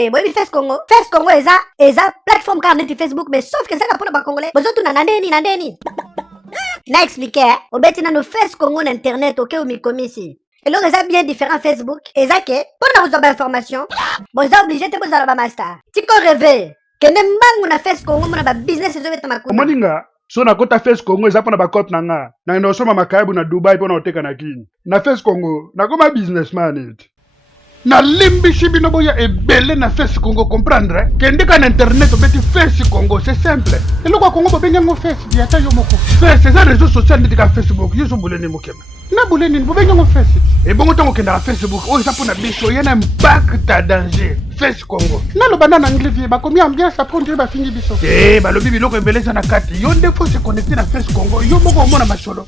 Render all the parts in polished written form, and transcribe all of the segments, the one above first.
te boyebi Face Congo eza plateforme kaka neti Facebook mais sauf que ezaka mpona bacongolais bozotuna na ndeni na expliqué obeti nano Face Congo na internet oke omikomisi eloko eza bien différent Facebook eza ke mpona kozwa bainformation boza oblige te bozala bamaster tiko reve kende mbangu na Face Congo mona babusiness ezobeta makuna omoninga so nakota Face Congo eza mpona bacote na nga nangenda osomba makayabu na Dubai mpona oteka na kini na Face Congo nakoma businessman ete nalimbisi bino boya ebele na Face Congo comprendre kende ka na internet obeti Face Congo c'est simple eloko ya Congo bobengi yango Face diata yo moko Face eza réseau social neti ka Facebook yo zobuleni mokema na buleni bobengi yango Face ebongo ntango okendaka Facebook oyo eza mpona biso ya na impact à danger Face Congo naloba na anglais vie bakomi ambiance apres ondire bafingi biso balobi biloko ebele eza na kati yo nde fo se connecte na Face Congo yo moko omona masolo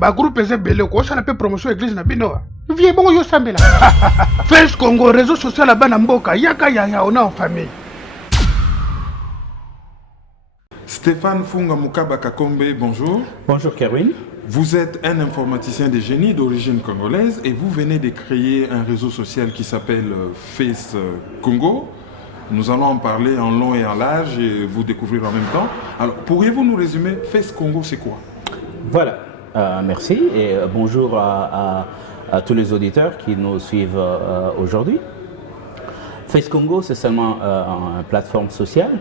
bagroupe eza ebele koosala mpe promotion église na bino vie bongo yo sambela Face Congo réseau social ya bana mboka yaka yaya ona en famille. Stéphane Funga Mukaba Kakombe, bonjour. Bonjour Kerwin. Vous êtes un informaticien de génie d'origine congolaise et vous venez de créer un réseau social qui s'appelle Face Congo. Nous allons en parler en long et en large et vous découvrir en même temps. Alors, pourriez-vous nous résumer Face Congo, c'est quoi? Voilà, merci et bonjour à tous les auditeurs qui nous suivent aujourd'hui. Face Congo, c'est seulement une plateforme sociale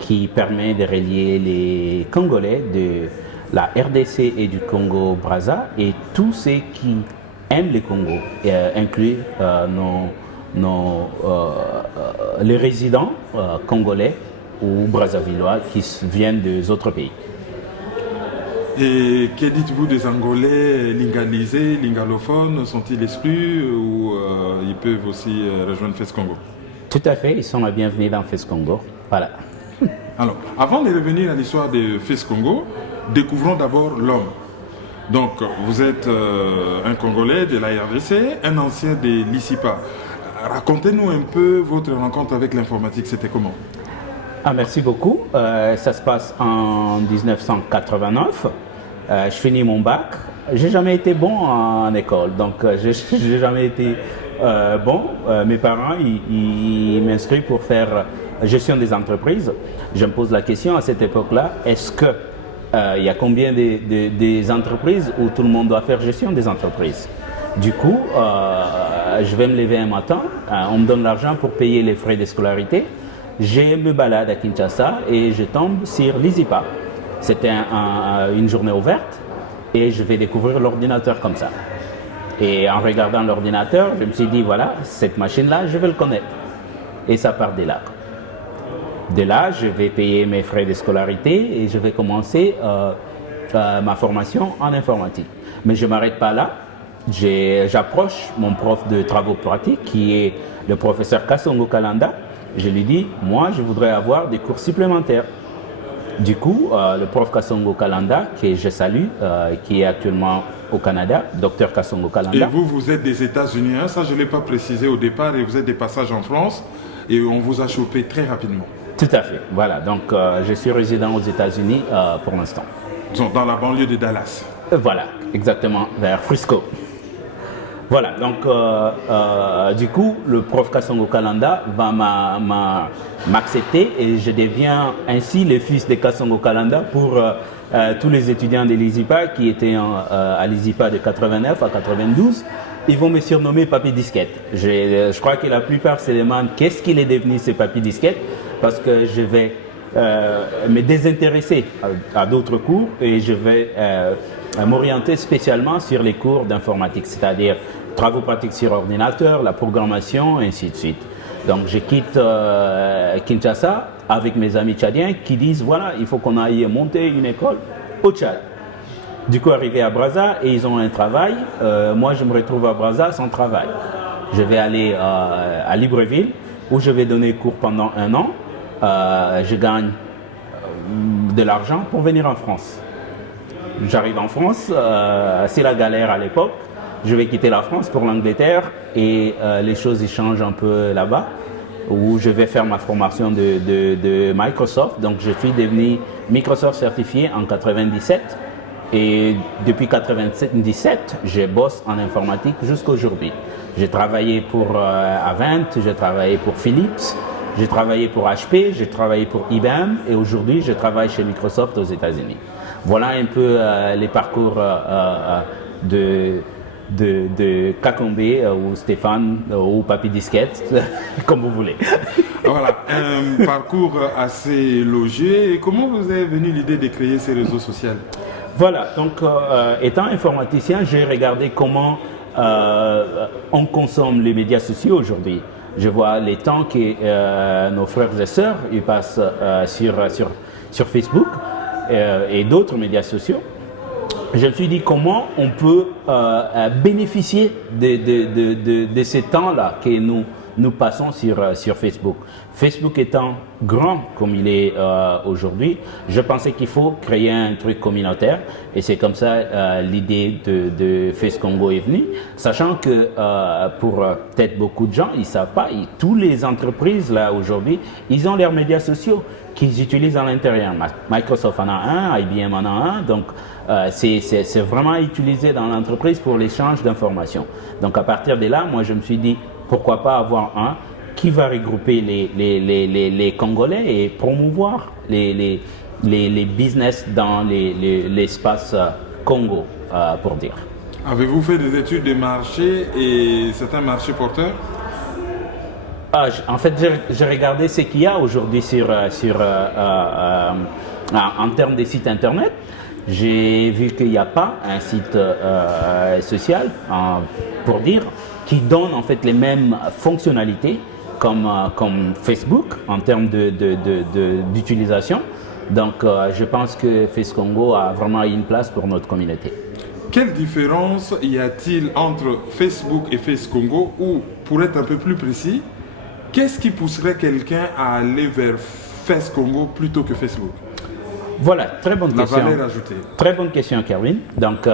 qui permet de relier les Congolais de la RDC et du Congo-Brazza et tous ceux qui aiment le Congo, inclus les résidents congolais ou brazzavillois qui viennent des autres pays. Et que dites-vous des Angolais lingalisés, lingalophones? Sont-ils exclus ou ils peuvent aussi rejoindre Face Congo? Tout à fait, ils sont la bienvenue dans Face Congo. Voilà. Alors, avant de revenir à l'histoire de Face Congo, découvrons d'abord l'homme. Donc, vous êtes un Congolais de la RDC, un ancien de l'ICIPA. Racontez-nous un peu votre rencontre avec l'informatique, c'était comment? Merci beaucoup. Ça se passe en 1989. Je finis mon bac. J'ai jamais été bon en école, donc j'ai jamais été bon. Mes parents, ils m'inscrivent pour faire gestion des entreprises. Je me pose la question à cette époque-là, est-ce que il y a combien des entreprises où tout le monde doit faire gestion des entreprises? Du coup, je vais me lever un matin, on me donne l'argent pour payer les frais de scolarité. Je me balade à Kinshasa et je tombe sur l'ICIPA. C'était une journée ouverte et je vais découvrir l'ordinateur comme ça. Et en regardant l'ordinateur, je me suis dit, voilà, cette machine-là, je vais le connaître. Et ça part de là. De là, je vais payer mes frais de scolarité et je vais commencer ma formation en informatique. Mais je ne m'arrête pas là. J'approche mon prof de travaux pratiques qui est le professeur Kasongo Kalanda. Je lui dis, moi, je voudrais avoir des cours supplémentaires. Du coup, le prof Kasongo Kalanda, que je salue, qui est actuellement au Canada, docteur Kasongo Kalanda. Et vous, vous êtes des États-Unis, hein? Ça je ne l'ai pas précisé au départ, et vous êtes des passages en France, et on vous a chopé très rapidement. Tout à fait, voilà. Donc, je suis résident aux États-Unis pour l'instant. Dans la banlieue de Dallas. Voilà, exactement, vers Frisco. Voilà, donc du coup, le prof Kasongo Kalanda va m'accepter et je deviens ainsi le fils de Kasongo Kalanda pour tous les étudiants de l'ICIPA qui étaient à l'ICIPA de 89 à 92. Ils vont me surnommer Papy Disquette. Je crois que la plupart se demandent qu'est-ce qu'il est devenu ce Papy Disquette parce que je vais me désintéresser à d'autres cours et je vais m'orienter spécialement sur les cours d'informatique, c'est-à-dire travaux pratiques sur ordinateur, la programmation, et ainsi de suite. Donc je quitte Kinshasa avec mes amis tchadiens qui disent voilà, il faut qu'on aille monter une école au Tchad. Du coup, arrivé à Brazza et ils ont un travail. Moi, je me retrouve à Brazza sans travail. Je vais aller à Libreville où je vais donner cours pendant 1 an. Je gagne de l'argent pour venir en France. J'arrive en France, c'est la galère à l'époque. Je vais quitter la France pour l'Angleterre et les choses y changent un peu là-bas où je vais faire ma formation de Microsoft. Donc je suis devenu Microsoft certifié en 97 Et depuis 1997, je bosse en informatique jusqu'à aujourd'hui. J'ai travaillé pour Avent, j'ai travaillé pour Philips, j'ai travaillé pour HP, j'ai travaillé pour IBM et aujourd'hui je travaille chez Microsoft aux États-Unis. Voilà un peu les parcours de Kakombe ou Stéphane ou Papy Disquette, comme vous voulez. Voilà, un parcours assez logé. Et comment vous est venue l'idée de créer ces réseaux sociaux? Voilà, donc étant informaticien, j'ai regardé comment on consomme les médias sociaux aujourd'hui. Je vois les temps que nos frères et sœurs ils passent sur Facebook et d'autres médias sociaux. Je me suis dit comment on peut bénéficier de ces temps-là que nous passons sur Facebook. Facebook étant grand comme il est aujourd'hui, je pensais qu'il faut créer un truc communautaire et c'est comme ça l'idée de Face Congo est venue, sachant que pour peut-être beaucoup de gens, ils ne savent pas, toutes les entreprises là aujourd'hui, ils ont leurs médias sociaux qu'ils utilisent à l'intérieur. Microsoft en a un, IBM en a un, donc c'est vraiment utilisé dans l'entreprise pour l'échange d'informations. Donc à partir de là, moi je me suis dit, pourquoi pas avoir un qui va regrouper les Congolais et promouvoir les business dans l'espace Congo, pour dire. Avez-vous fait des études de marché et c'est un marché porteur? En fait, j'ai regardé ce qu'il y a aujourd'hui en termes de sites internet. J'ai vu qu'il n'y a pas un site social, pour dire, qui donne en fait les mêmes fonctionnalités comme Facebook en termes d'utilisation. Donc je pense que Face Congo a vraiment une place pour notre communauté. Quelle différence y a-t-il entre Facebook et Face Congo, ou pour être un peu plus précis, qu'est-ce qui pousserait quelqu'un à aller vers Face Congo plutôt que Facebook? Voilà, très bonne question. La valeur ajoutée. Très bonne question, Kerwin. Donc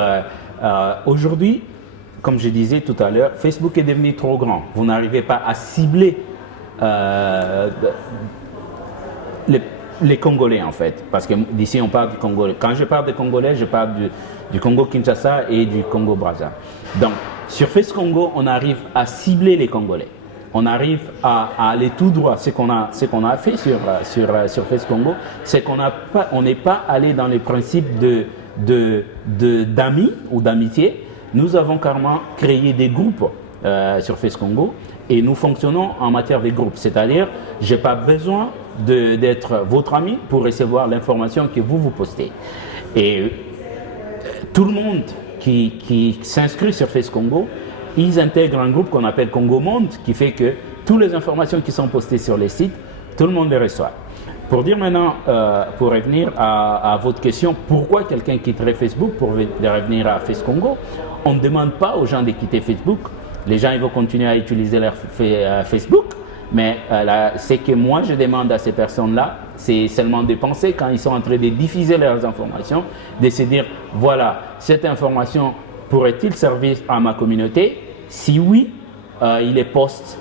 aujourd'hui, comme je disais tout à l'heure, Facebook est devenu trop grand. Vous n'arrivez pas à cibler les Congolais en fait. Parce que d'ici on parle du Congolais. Quand je parle de Congolais, je parle du Congo-Kinshasa et du Congo-Brazza. Donc sur Face Congo, on arrive à cibler les Congolais. On arrive à aller tout droit. Ce qu'on a fait sur Face Congo, c'est qu'on n'est pas allé dans les principes d'amis ou d'amitié. Nous avons carrément créé des groupes sur Face Congo et nous fonctionnons en matière de groupes. C'est-à-dire, je n'ai pas besoin d'être votre ami pour recevoir l'information que vous postez. Et tout le monde qui s'inscrit sur Face Congo, ils intègrent un groupe qu'on appelle Congo Monde, qui fait que toutes les informations qui sont postées sur les sites, tout le monde les reçoit. Pour dire maintenant, pour revenir à votre question, pourquoi quelqu'un quitterait Facebook pour revenir à Face Congo? On ne demande pas aux gens de quitter Facebook. Les gens ils vont continuer à utiliser leur Facebook, mais ce que moi je demande à ces personnes-là, c'est seulement de penser quand ils sont en train de diffuser leurs informations, de se dire, voilà, cette information pourrait-il servir à ma communauté? Si oui, ils les postent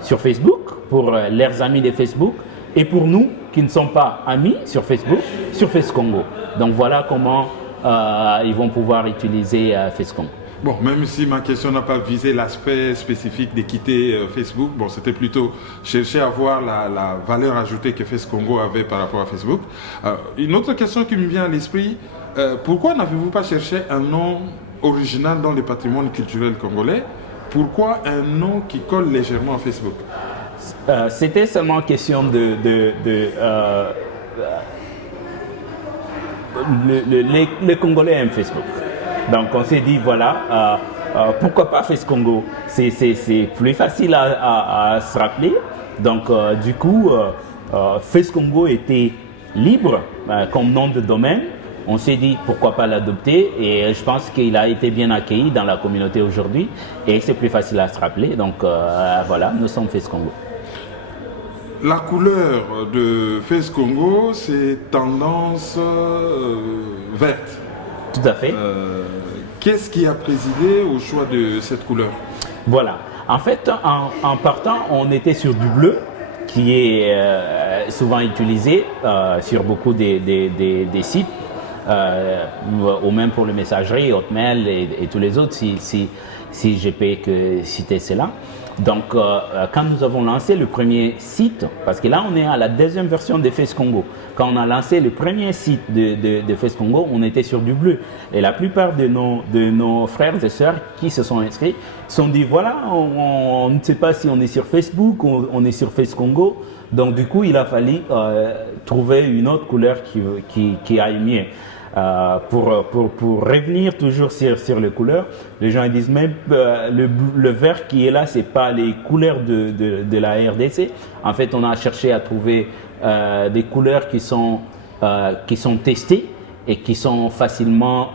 sur Facebook pour leurs amis de Facebook et pour nous qui ne sont pas amis sur Facebook, sur Face Congo. Donc voilà comment ils vont pouvoir utiliser Face Congo. Bon, même si ma question n'a pas visé l'aspect spécifique de quitter Facebook, bon, c'était plutôt chercher à voir la valeur ajoutée que Face Congo avait par rapport à Facebook. Une autre question qui me vient à l'esprit, pourquoi n'avez-vous pas cherché un nom original dans le patrimoine culturel congolais? Pourquoi un nom qui colle légèrement à Facebook? C'était seulement question les Congolais aiment Facebook. Donc on s'est dit voilà, pourquoi pas Face Congo? C'est plus facile à se rappeler. Donc du coup, Face Congo était libre comme nom de domaine. On s'est dit pourquoi pas l'adopter et je pense qu'il a été bien accueilli dans la communauté aujourd'hui et c'est plus facile à se rappeler. Donc voilà, nous sommes Face Congo. La couleur de Face Congo, c'est tendance verte. Tout à fait. Qu'est-ce qui a présidé au choix de cette couleur? Voilà. En fait, en partant, on était sur du bleu qui est souvent utilisé sur beaucoup des sites. ou même pour les messageries, Hotmail et tous les autres, si je peux que citer cela. Donc, quand nous avons lancé le premier site, parce que là, on est à la deuxième version de Face Congo. Quand on a lancé le premier site de Face Congo, on était sur du bleu. Et la plupart de nos frères et sœurs qui se sont inscrits se sont dit, voilà, on ne sait pas si on est sur Facebook ou on est sur Face Congo. Donc, du coup, il a fallu trouver une autre couleur qui aille mieux. Pour revenir toujours sur les couleurs, les gens ils disent même le vert qui est là, c'est pas les couleurs de la RDC. En fait, on a cherché à trouver des couleurs qui sont testées et qui sont facilement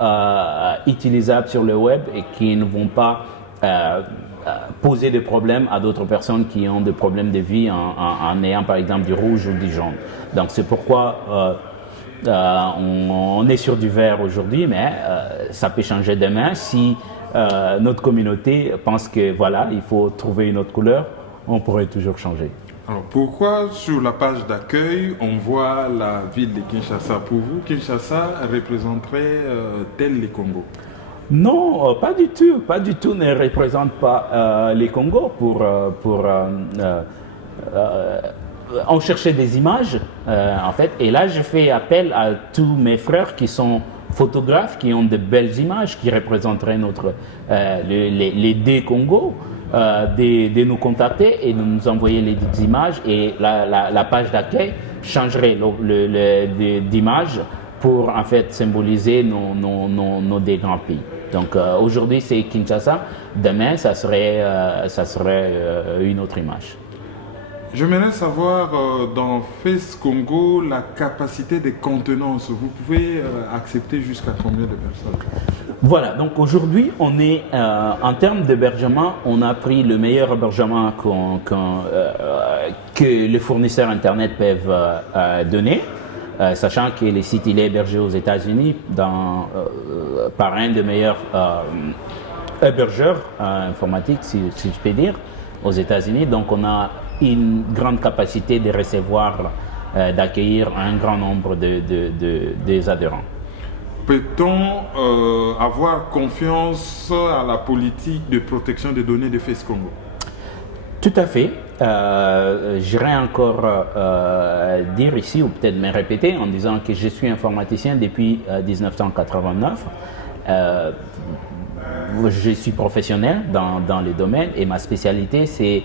utilisables sur le web et qui ne vont pas poser des problèmes à d'autres personnes qui ont des problèmes de vie en ayant par exemple du rouge ou du jaune. Donc c'est pourquoi on est sur du vert aujourd'hui, mais ça peut changer demain si notre communauté pense que voilà, il faut trouver une autre couleur, on pourrait toujours changer. Alors pourquoi sur la page d'accueil on voit la ville de Kinshasa? Pour vous, Kinshasa représenterait-elle les Congos? Non, pas du tout ne représente pas les Congos on cherchait des images, en fait, et là je fais appel à tous mes frères qui sont photographes, qui ont de belles images, qui représenteraient les deux Congos, de nous contacter et de nous envoyer les images, et la page d'accueil changerait d'image pour en fait symboliser nos deux grands pays. Donc aujourd'hui c'est Kinshasa, demain ça serait une autre image. J'aimerais savoir dans Face Congo la capacité de contenance. Vous pouvez accepter jusqu'à combien de personnes? Voilà, donc aujourd'hui on est en termes d'hébergement, on a pris le meilleur hébergement que les fournisseurs internet peuvent donner, sachant que le site il est hébergé aux États-Unis par un des meilleurs hébergeurs informatiques, si je peux dire, aux États-Unis. Donc on a une grande capacité de recevoir, d'accueillir un grand nombre des adhérents. Peut-on avoir confiance à la politique de protection des données de Face Congo? Tout à fait. J'irais encore dire ici, ou peut-être me répéter, en disant que je suis informaticien depuis 1989. Je suis professionnel dans le domaine et ma spécialité c'est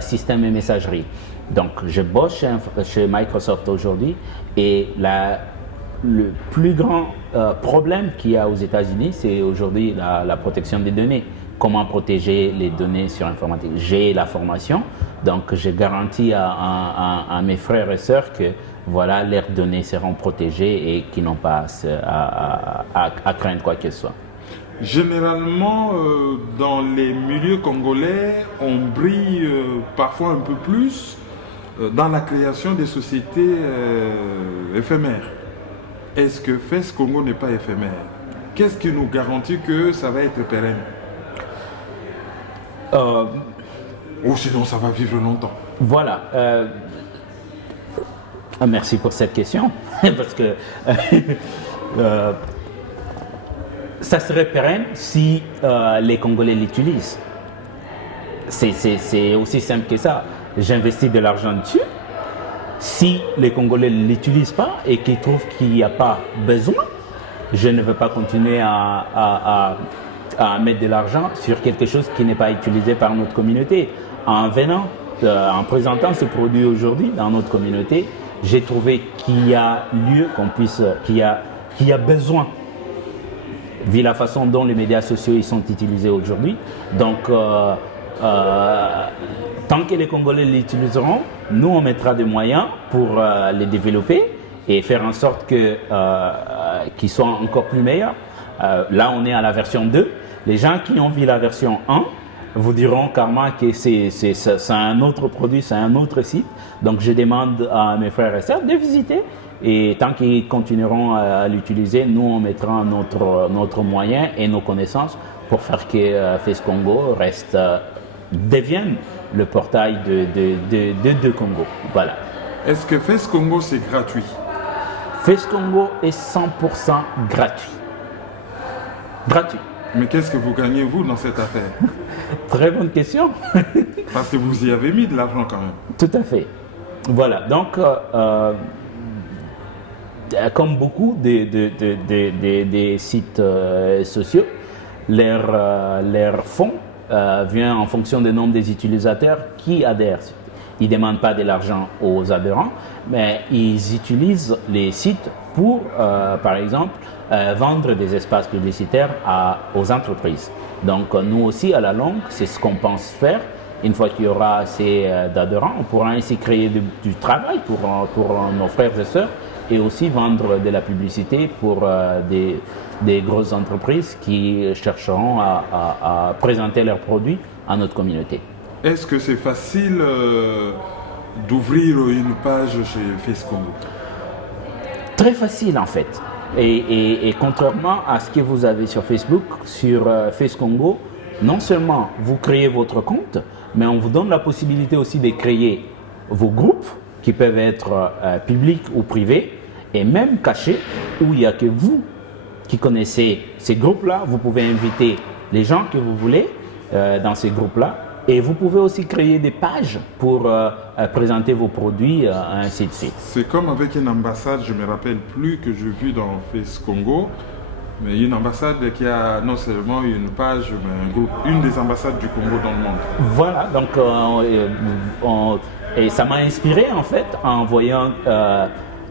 système et messagerie. Donc je bosse chez Microsoft aujourd'hui et le plus grand problème qu'il y a aux États-Unis c'est aujourd'hui la protection des données. Comment protéger les données sur informatique? J'ai la formation, donc je garantis à mes frères et sœurs que voilà, leurs données seront protégées et qu'ils n'ont pas à craindre quoi que ce soit. Généralement, dans les milieux congolais, on brille parfois un peu plus dans la création des sociétés éphémères. Est-ce que Face Congo n'est pas éphémère? Qu'est-ce qui nous garantit que ça va être pérenne? Ou sinon ça va vivre longtemps? Voilà. Merci pour cette question, parce que ça serait pérenne si les Congolais l'utilisent. C'est aussi simple que ça. J'investis de l'argent dessus. Si les Congolais ne l'utilisent pas et qu'ils trouvent qu'il n'y a pas besoin, je ne vais pas continuer à mettre de l'argent sur quelque chose qui n'est pas utilisé par notre communauté. En en présentant ce produit aujourd'hui dans notre communauté, j'ai trouvé qu'il y a lieu qu'il y a besoin, vu la façon dont les médias sociaux ils sont utilisés aujourd'hui. Donc, tant que les Congolais l'utiliseront, nous on mettra des moyens pour les développer et faire en sorte qu'ils soient encore plus meilleurs. Là, on est à la version 2. Les gens qui ont vu la version 1 vous diront carrément que c'est un autre produit, c'est un autre site. Donc, je demande à mes frères et sœurs de visiter. Et tant qu'ils continueront à l'utiliser, nous, on mettra notre moyen et nos connaissances pour faire que Face Congo devienne le portail de Congo. Voilà. Est-ce que Face Congo, c'est gratuit? Face Congo est 100% gratuit. Gratuit. Mais qu'est-ce que vous gagnez, vous, dans cette affaire? Très bonne question. Parce que vous y avez mis de l'argent quand même. Tout à fait. Voilà, donc comme beaucoup des sites sociaux, leur fonds vient en fonction du nombre des utilisateurs qui adhèrent. Ils ne demandent pas de l'argent aux adhérents, mais ils utilisent les sites pour, par exemple, vendre des espaces publicitaires aux entreprises. Donc nous aussi, à la longue, c'est ce qu'on pense faire. Une fois qu'il y aura assez d'adhérents, on pourra ainsi créer du travail pour nos frères et sœurs et aussi vendre de la publicité pour des grosses entreprises qui chercheront à présenter leurs produits à notre communauté. Est-ce que c'est facile d'ouvrir une page chez Face Congo? Très facile en fait. Et contrairement à ce que vous avez sur Facebook, sur Face Congo, non seulement vous créez votre compte, mais on vous donne la possibilité aussi de créer vos groupes qui peuvent être publics ou privés et même cachés où il n'y a que vous qui connaissez ces groupes-là. Vous pouvez inviter les gens que vous voulez dans ces groupes-là et vous pouvez aussi créer des pages pour présenter vos produits, ainsi de suite. C'est comme avec une ambassade, je ne me rappelle plus que j'ai vu dans Face Congo, mais une ambassade qui a non seulement une page, mais un groupe, une des ambassades du Congo dans le monde. Voilà, donc et ça m'a inspiré en fait en voyant,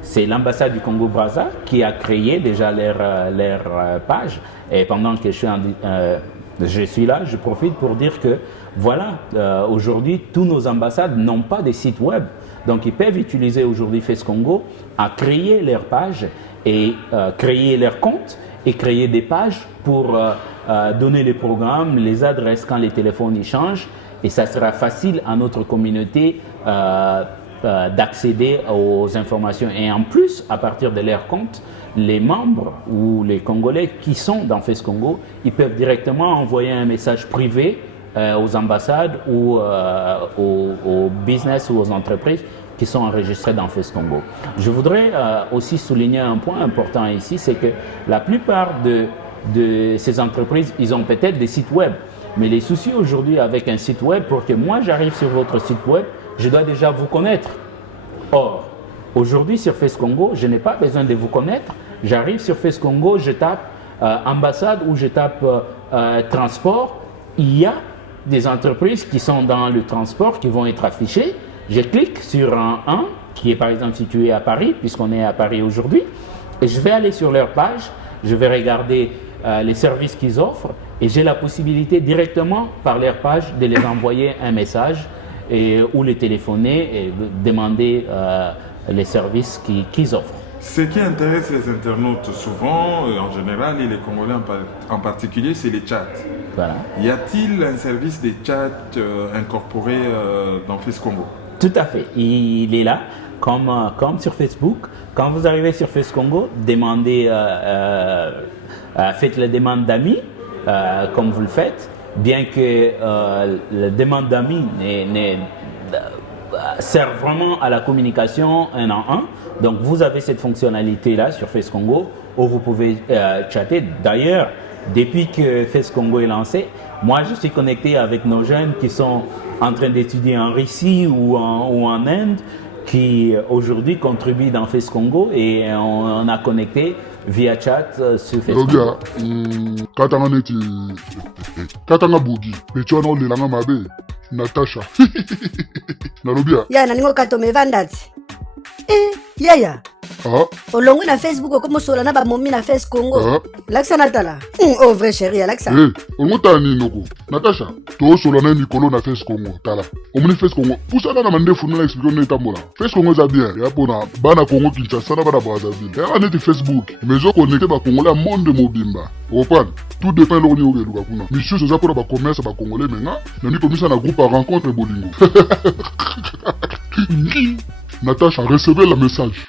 c'est l'ambassade du Congo-Brazza qui a créé déjà leur page. Et pendant que je suis là, je profite pour dire que voilà, aujourd'hui, tous nos ambassades n'ont pas de site web. Donc ils peuvent utiliser aujourd'hui Face Congo à créer leur page et créer leur compte et créer des pages pour donner les programmes, les adresses quand les téléphones y changent. Et ça sera facile à notre communauté d'accéder aux informations. Et en plus, à partir de leur compte, les membres ou les Congolais qui sont dans Face Congo, ils peuvent directement envoyer un message privé aux ambassades ou aux business ou aux entreprises qui sont enregistrés dans Face Congo. Je voudrais aussi souligner un point important ici, c'est que la plupart de ces entreprises, ils ont peut-être des sites web. Mais les soucis aujourd'hui avec un site web, pour que moi j'arrive sur votre site web, je dois déjà vous connaître. Or, aujourd'hui sur Face Congo, je n'ai pas besoin de vous connaître. J'arrive sur Face Congo, je tape ambassade ou je tape transport. Il y a des entreprises qui sont dans le transport qui vont être affichées. Je clique sur un qui est par exemple situé à Paris, puisqu'on est à Paris aujourd'hui, et je vais aller sur leur page, je vais regarder les services qu'ils offrent et j'ai la possibilité directement par leur page de les envoyer un message ou les téléphoner et demander les services qu'ils offrent. Ce qui intéresse les internautes souvent, en général, et les Congolais en particulier, c'est les chats. Voilà. Y a-t-il un service de chat incorporé dans Face Congo? Tout à fait, il est là, comme sur Facebook. Quand vous arrivez sur Face Congo, faites la demande d'amis, comme vous le faites, bien que la demande d'amis sert vraiment à la communication un en un. Donc vous avez cette fonctionnalité-là sur Face Congo où vous pouvez chatter. D'ailleurs, depuis que Face Congo est lancé, moi je suis connecté avec nos jeunes qui sont en train d'étudier en Russie ou en Inde, qui aujourd'hui contribuent dans Face Congo et on a connecté via chat sur Facebook. Katanga Bougi, Petuano Lelanga Mabe, Natasha. Nalobia. Ya naningo katome vandati. Yaya. Olongo na Facebook comme sola na ba momi na Face Congo. Laksa natala. Oh vrai chérie, Laksa. Olongo tani noko. Natasha, to sola na Nicolo na Face Congo tala. Omuni Face Congo. Pousa na mande funu na expliquer na tambola. Face Congo za bien. Ya pona bana Congo Kinshasa na bana Brazzaville. Ya neti Facebook. Mais zo connecter ba Congolais monde mobimba. Opan. Tout dépend de l'on y est kuna. Monsieur ça pour ba commerce ba Congolais maintenant. Na ni komisa na groupe à rencontre bolingo. Natasha, recevez le message.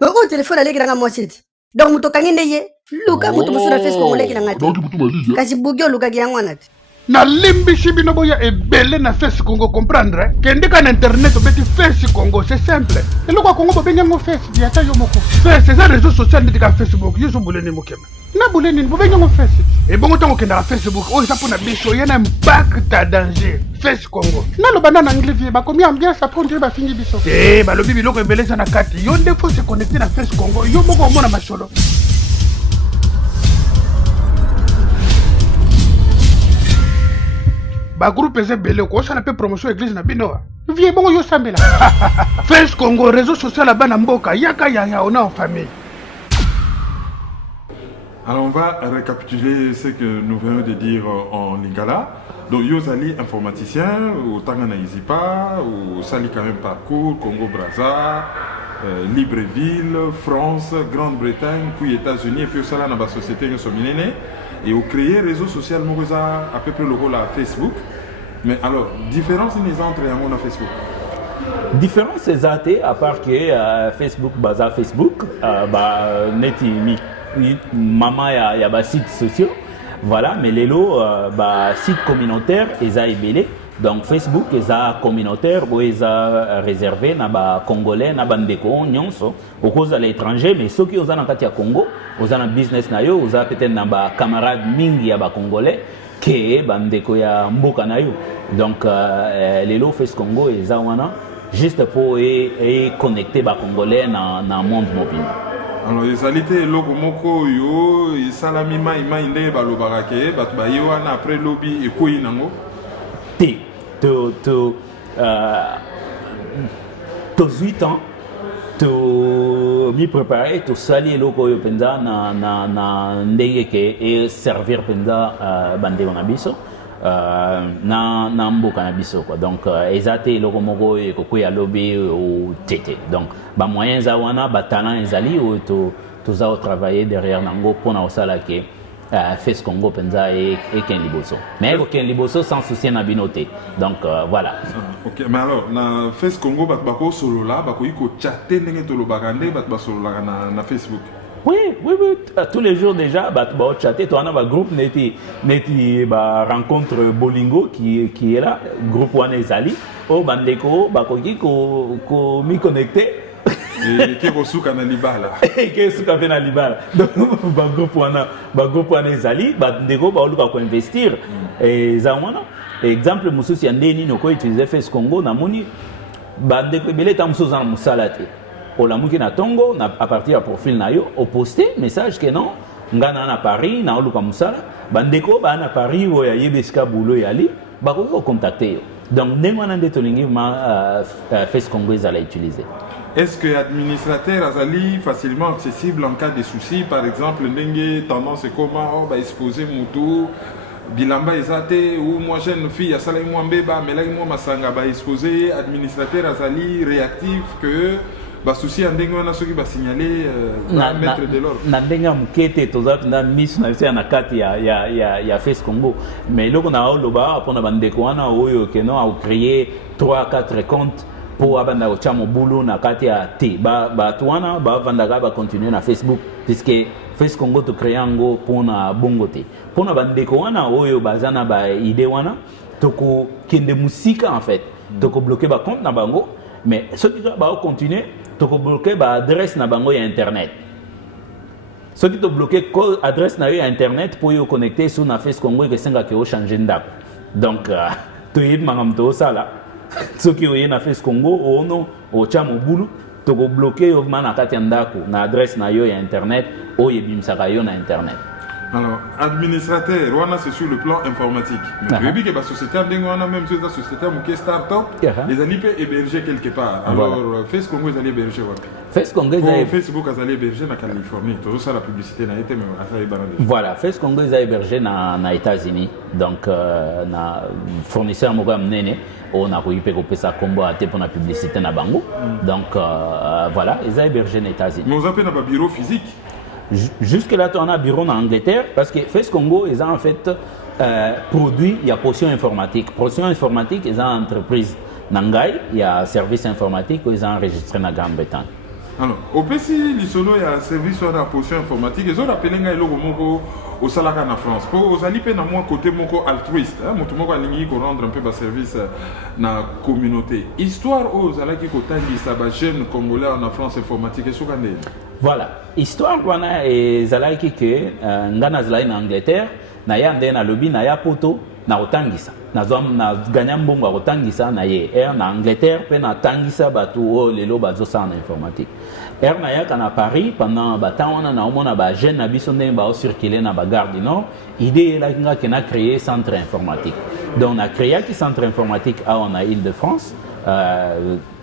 Au téléphone allez granga moi c'est. Donc muto kangende ye. Luka muto muso na Face Congo leki na ngati. Donc muto mali. Kasi bugyo luka ki yangwana. nalimbishi bino boya ebele na Face Congo comprendre kende ka na internet obeti Face Congo c'est simple eloko Congo bobenga ngo Face diata yo moko Face eza réseau social ndika ka Facebook yo buleni mokema na buleni bobenga ngo Face e bongo tango kenda ka Facebook o eza pona biso yana impact à danger Face Congo na lo bana na anglais vie ba komi ambiance après on ba fingi biso balobi biloko ebele za na kati yo nde faut se connecter na Face Congo yo moko mona masolo ba groupe eze belé ko ça na pe promotion église na bino vie bongo yo sambela Face Congo réseau social bana mboka yaka ya on est en famille. Alors on va récapituler ce que nous venons de dire en lingala. Donc Yozali informaticien au Tangana Izipa, au Sali quand même parcours, Congo Brazza, Libreville, France, Grande-Bretagne, puis États-Unis et puis au Sala dans la société Sominene et au créer réseau social Morosa à peu près le rôle à Facebook. Mais alors différence les entre et à Facebook. Différence c'est à part que Facebook basa Facebook neti maman y a des sites sociaux. Voilà, mais les lots, sites communautaires, ils ont ébélé. Donc Facebook, ils ont communautaire, ils ont réservé, na Congolais, na Bandeko, nyonso, au cause de l'étranger, mais ceux qui ont dans le Congo, ils ont un business na yo, ils ont peut-être na camarades mingi ya Congolais, qui Bandeko ya mboka na yo. Donc les lots Facebook Congo, ils ont juste pour connecter les Congolais dans le monde mobile. Alors les alités logo moko yo salami maïma inde balobarake bat bayewana après lobby et koyi nango ti to 8 ans to mi préparer to sali logo yo penza na ndenge ke et servir penza bande wana biso na mboka na biso quoi. Donc ezate logo moko e kokoya lobby ou tete. Donc ba moyens za wana ba talent ezali ou to za travailler derrière nango pona osala ke Face Congo penza et ken liboso. Mais ken liboso sans souci na binoté. Donc voilà. OK, mais alors na Face Congo bat bako solo là bako iko chatter ndenge to lo bagande bat ba solo là na Facebook. Oui, tous les jours déjà, chatter, tu as un groupe neti rencontre Bolingo qui est là, groupe Wane Zali, au Bandeko, bakoki ko mi connecté. Et qui reçoit na libala. Et qui reçoit na libala. Donc groupe Wane Zali, Bandeko ba olu ba ko investir. Et ça wana, exemple mususi andeni noko utiliser Face Congo na moni Bandeko belé tam sozana musalate. Au la na tongo à partir du profil na yo au poster message que non ngana na Paris na oluka musala bandeko ba na Paris o ya yebeska boulot yali ba ko contacter yo. Donc ndengwana nde tolingi Face Congo ezala utiliser. Est-ce que administrateur azali facilement accessible en cas de soucis, par exemple ndenge tendance comment ba exposer mutu bilamba ezate ou moi jeune fille ya sala moi mbeba melaki moi masanga ba exposer administrateur azali réactif que ba souci ndenge wana soki ba signaler mettre de l'ordre na ndenge mukete toza na miss na se na kati ya Face Congo mais loko na oloba pona bandeko wana oyo keno a créer 3-4 comptes pour abanda ko chamo bulu na kati ya te ba tuana ba vandaka ba continuer na Facebook puisque Face Congo to créer ngo pona bongo te pona bandeko wana oyo bazana ba idée wana toko kende musika en fait toko bloquer ba compte na bango mais ceux qui va continuer tu peux bloquer l'adresse na bango ya internet. Ceux qui te bloqué l'adresse na yo internet pour y connecter sur na Face Congo et senga ke changer ndako. Donc tu y mangam to sala. Ceux qui ont na Face Congo o no o chamo bulu tu peux bloquer yo mana kati ndako na adresse na yo ya internet o yebimsaka yo na internet. Alors, administrateur, c'est sur le plan informatique. Mais que la société, même sur la société, qui est start-up, les amis peuvent héberger quelque part. Alors, Face Congo, ils allaient héberger. Face Congo, Facebook, ils allaient héberger en Californie. Tout ça, la publicité n'a été, mais voilà, Face Congo, ils allaient héberger aux États-Unis. Donc, na fournisseur, on a réussi à faire ça combo pour la publicité na bango. Donc, voilà, ils allaient héberger aux États-Unis. Mais on appelle un bureau physique. Jusque-là, tu as un bureau en Angleterre parce que Face Congo, ils ont en fait produit, il y a Potion Informatique. Potion Informatique, ils ont une entreprise Nangai, il y a un service informatique qu'ils ont enregistré en Grande-Bretagne. Alors, au PC, l'isolo, il y a un service sur la potion informatique. Ils ont appelé un logo au Salaka en France. Pour aux alliés, dans mon côté, mon altruiste. Mon tout monde a ligné pour rendre un peu de service dans la communauté. Histoire aux alliés qui ont ça, jeune congolais en France informatique. Qu'est-ce qu'on a? Voilà. Histoire, wana et alliés que ngana zalai en Angleterre, na ya ndena lobby na ya poto na otangisa. Na gagné mbongo otangisa na ye. Na Angleterre, pe na tangisa batu o lelo bazo sa en informatique. Na ya kana Paris pendant temps on a omona ba jeune na biso ndenge ba circuler na ba gare du Nord, idée là nga que na créer centre informatique. Donc on a créé qui centre informatique à on a Île-de-France,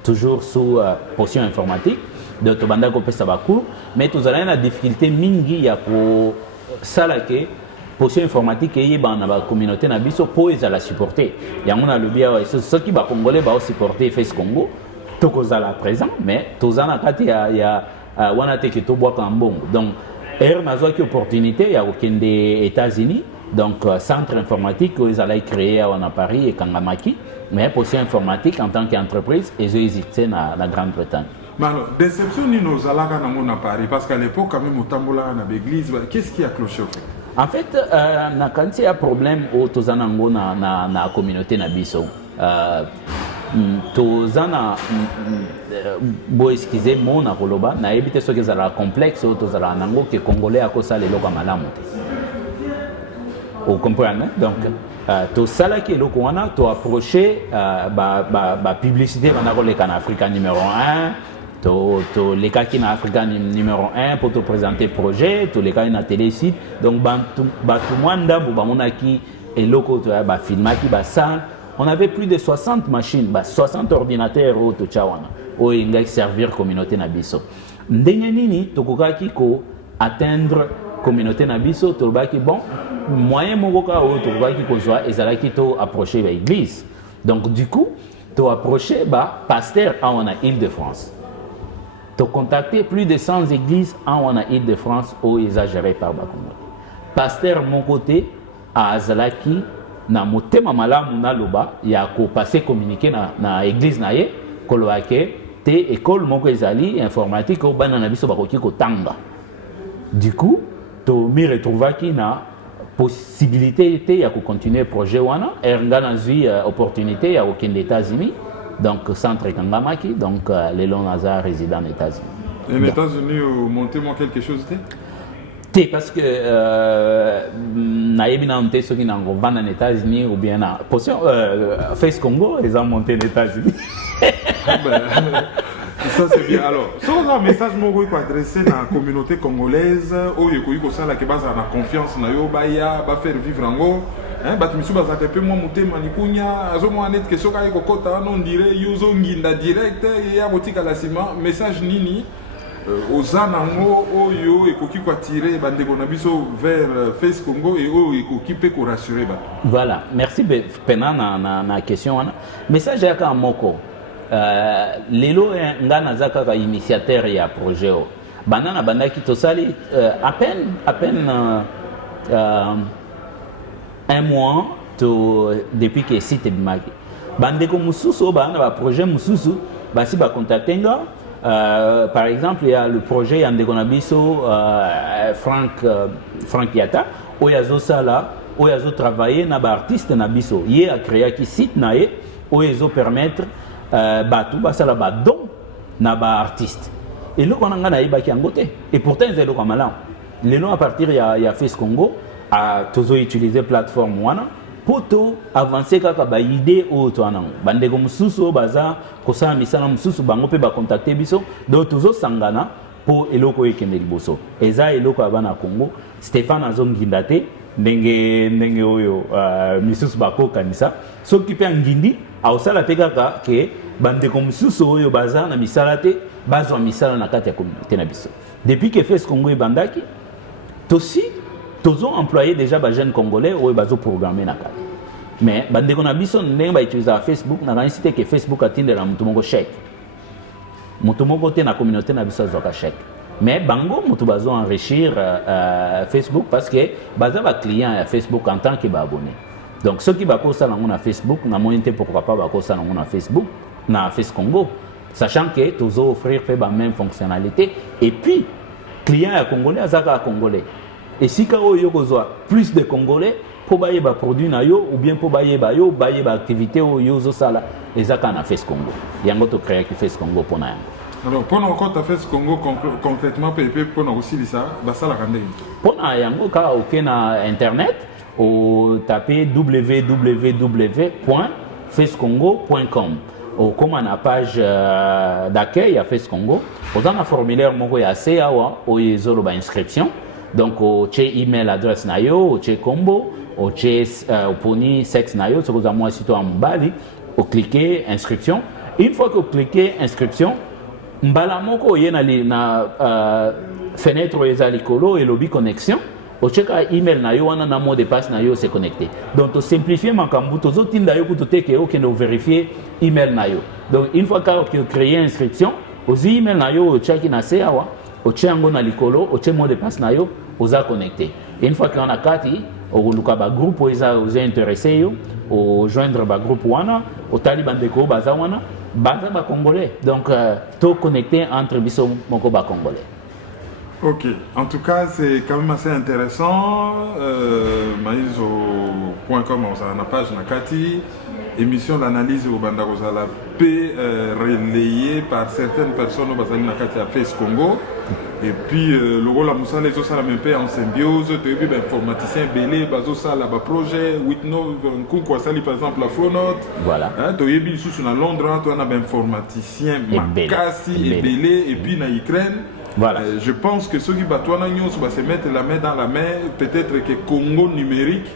toujours sous potion informatique. Donc to banda ko pesa ba cours, mais tous allons la difficulté mingi ya ko salake potion informatique et dans la communauté na biso po ils la supporter. Ya on a le bien ceux qui ba congolais ba supporter FaceCongo Congo. Tokozala présent, mais tozana kati ya wana te to bois kambong. Donc nazo ki opportunité ya okende États-Unis, donc centre informatique ils allaient créer à Paris et Kangamaki, mais potion informatique en tant qu'entreprise ils ont hésité na Grande-Bretagne. Mais alors, déception ni nos alaka na mon à Paris parce qu'à l'époque quand même au tambola na l'église, qu'est-ce qui a cloché au fait? En fait, na quand il y a problème au tozana ngo na communauté na biso. Tozana bo excusez mon na koloba na ebite so que la complexe o tozala nango que congolais a kosa le loka malamu te. Vous comprenez? Donc to sala ki loko wana to approcher ba publicité bana ko le kana Africa numéro 1 to les cas qui na Africa numéro 1 pour te présenter projet to les cas na télé site donc bantu mwanda bo bamona ki eloko to ba filmaki ba salle. On avait plus de 60 machines, 60 ordinateurs au Tchawana, où il y a servir communauté Nabiso. Ndenge nini tokokaki ko atteindre communauté Nabiso, tokokaki bon moyen mokoka o tokokaki ko zwa ezalaki to approcher ba église. Donc du coup, to approcher ba pasteur en Île-de-France. To contacter plus de 100 églises en Île-de-France où exagéré par Bakongo. Pasteur mon côté à Azalaki na motema malamu na loba ya ko passer communiquer na église na ye kolwake te école moko ezali informatique au bana na biso bakoki ko tanga. Du coup to mi retrouvaki na possibilité te ya ko continuer projet wana ngana zui opportunité ya au États-Unis donc centre Kangamaki donc les longs Nazar résident aux États-Unis. Et les États-Unis montez-moi quelque chose de parce que naïbi na monté ceux qui n'ont pas en États-Unis ou bien na potion Face Congo ils ont monté aux États-Unis. Ça c'est bien. Alors, sur un message moi ko adressé à la communauté congolaise où il ko sala ke basa na confiance na yo baya ba faire vivre ngo batu misu baza te pe moi motema likunya azo mo net que soka ko kota non dirait yuzo nginda direct ya botika la ciment message nini Ozanango oyo ekoki ko tirer bandeko na biso vers Face Congo et oyo ekoki pe ko rassurer ba. Voilà, merci pena na question wana. Message ya ka moko. Lelo ngana zaka ka initiateur ya projet o. Banana bandaki tosali à peine un mois depuis que site bimaki. Bandeko mususu bana ba projet mususu basi ba contacter nga. Par exemple, il y a le projet Yandegonabiso Frank Yata, où il y a Zosala, où il y a travaillé na ba artiste nabiso. Il a créé qui site nae, où il permettre batu basala ba don na ba artiste. Et là on a ngana iba ki angote. Et pourtant ils ont comme là. Les noms à partir il y a Face Congo a toujours utilisé plateforme wana. Poto avancer kaka ba idée o to anang bandeko mususu baza kosala misala mususu bango pe ba contacter biso donc toujours sangana po eloko ekende liboso eza eloko abana Congo Stéphane azonginda te ndenge oyo misusu bako kanisa soki pe ngindi ausala pe kaka ke bandeko mususu oyo baza na misala te bazwa misala na kati ya communauté na biso depuis que Face Congo ebandaki tosi tous ont employé déjà des jeunes congolais ou ils ont programmé na kati. Mais bandeko na biso ndenge ba utiliser Facebook na ngani cité que Facebook atindela mutu moko chèque. Mutu moko te na communauté na biso zoka chèque. Mais bango mutu bazo enrichir Facebook parce que baza ba client à Facebook en tant que ba abonné. Donc ceux qui ba kosa na Facebook na moyenté pourquoi pas ba kosa na Facebook na Face Congo Sachant que tu offrir la même fonctionnalité. Et puis, client à Congolais, à Congolais. Et si tu as plus de Congolais, pour bailler des produits ou bien pour bailler des activités ou yozo sala et ça kana fait Congo yango to créer qui fait Congo pour na alors pour nous quand tu fait Congo concrètement pour nous aussi ça ça la rendre pour na yango ka ok na internet au taper www.facecongo.com ou comme na page d'accueil à Face Congo vous avez un formulaire moko ya CAwa ou yezolo ba inscription donc au email adresse na yo au combo au poni sexe na yo ce que vous moi sito en bali au cliquer inscription une fois que vous cliquez inscription mbala moko yena na fenêtre eza likolo et lobby connexion au cheka email na yo wana na mot de passe na yo se connecter donc to simplifier makambu to zotinda yo kuto teke o kendo vérifier email na yo donc une fois que vous créez inscription aux email na yo au cheki na seawa au chango na likolo au mot de passe na yo oza connecter et une fois qu'on a kati au luka ba groupe aux intéressés yo au joindre ba groupe wana au taliban de ko baza wana baza ba congolais donc tout connecté entre biso moko ba congolais. Ok, en tout cas c'est quand même assez intéressant. Maïso.com on a une page nakati émission d'analyse au banda la paix relayée par certaines personnes au bazali nakati à Face Congo. Et puis le rôle à Moussa les autres la même paix en symbiose tu as vu informaticien belé bazo ça là projet Witno quoi ça par exemple la Flonote voilà tu as vu sous na Londres tu as un informaticien Makasi et belé et puis na Ukraine. Voilà. Je pense que ceux qui battent va se mettre la main dans la main peut-être que Congo numérique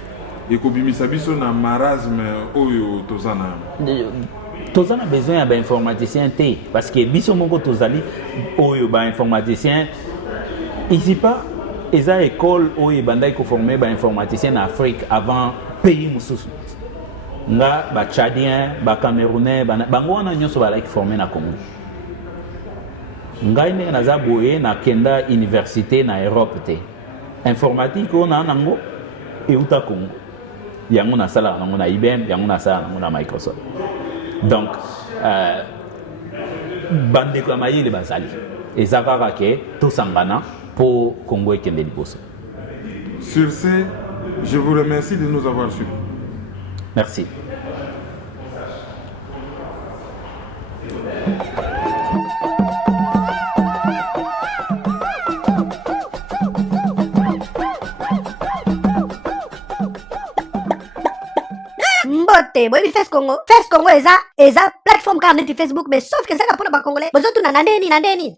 et que Bimisabiso na marasme oyo tozana. Tozana besoin d'un informaticien parce que biso moko tozali oyo ba informaticien ici pas eza école oyo bandai ko former ba informaticien en Afrique avant pays mususu. Nga ba Tchadien, ba Camerounais, bango wana nyonso ba like former na Congo. Ngai ndenge naza boye na kenda université na Europe te informatique on a nango euta Congo yango na sala nango na IBM yango na sala nango na Microsoft donc bande ko mayele bazali ezakaka ke to sangana pour Congo ekende liboso. Sur ce, je vous remercie de nous avoir suivis. Merci. Mbote, boy, Face Congo. Face Congo eza plateforme carnet Facebook, mais sauf que ça pour les Congolais. Besoin tout nandeni.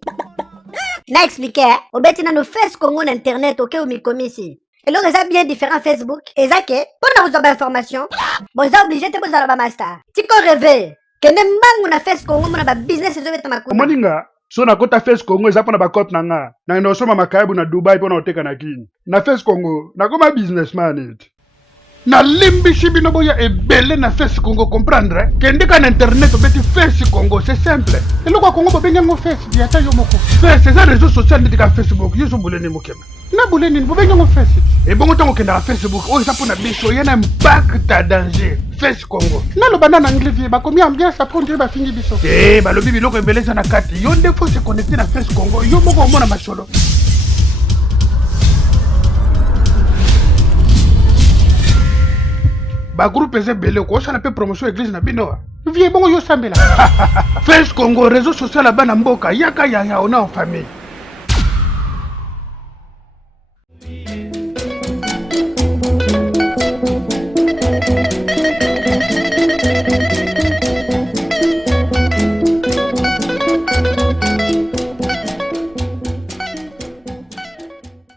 Na expliqué, au beti na no Face Congo na internet, ok, ou mi komisi. Et là, eza bien différent Facebook. Eza que, pour nous avoir information, bon, eza obligé de vous avoir master. Tiko rêver, que même bango na Face Congo, mon ba business ezo beta makuna. Moninga, so na kota Face Congo eza pona ba compte nanga. Na ndosoma makaibu na Dubai pona oteka na kini. Na Face Congo, na koma businessman it. Na limbi shibino boya ebele na Face Congo comprendre kende ka na internet obeti Face Congo c'est simple elo kwa Congo bobenga ngo Face dia ta yo moko Face c'est réseau social ndika Facebook yeso buleni mokema na buleni bobenga ngo Face e bongo tango kenda Facebook o isa pona biso yana impact danger Face Congo na lo bana na anglais ba komi ambiance apondre ba fingi biso ba lobi biloko ebele sana kati yo ndefo se connecter na Face Congo yo moko mona masolo. Ba groupe eze belé ko ça na pe promotion église na bino vie bongo yo sambela Face Congo réseau social bana mboka yaka ya ona en famille